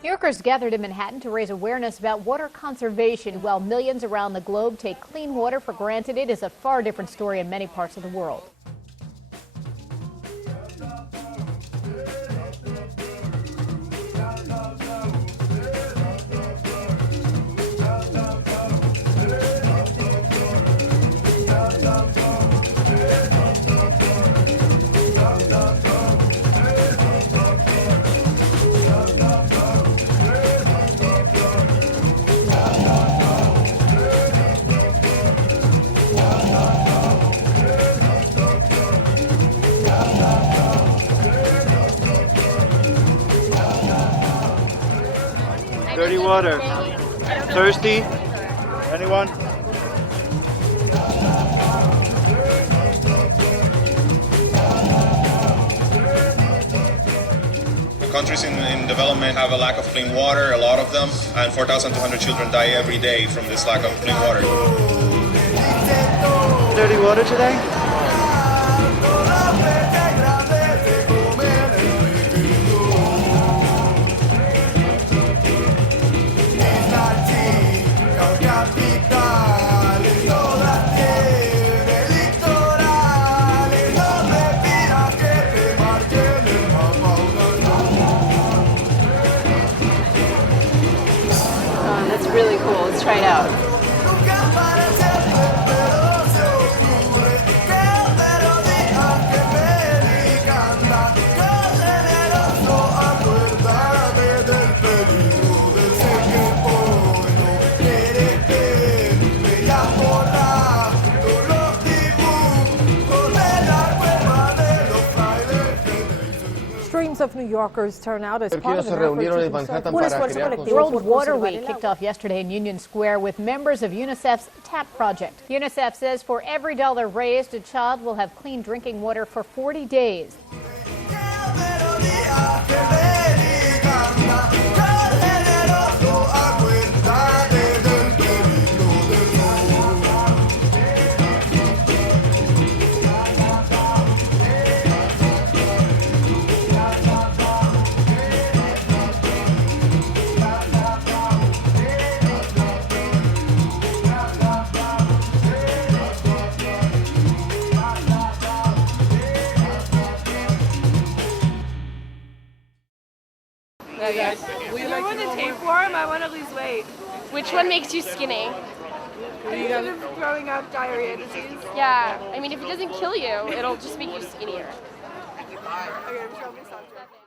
New Yorkers gathered in Manhattan to raise awareness about water conservation. While millions around the globe take clean water for granted, it is a far different story in many parts of the world. Dirty water. Thirsty? Anyone? The countries in development have a lack of clean water, a lot of them, and 4,200 children die every day from this lack of clean water. Dirty water today? That's really cool. Let's try it out. Streams of New Yorkers turn out as part of an World Water Week kicked off yesterday in Union Square with members of UNICEF's TAP project. UNICEF says for every dollar raised, a child will have clean drinking water for 40 days. You want to tapeworm? I want to lose weight. Which one makes you skinny? Instead of throwing out diarrhea disease. Yeah, I mean, if it doesn't kill you, it'll just make you skinnier. Okay, show me something.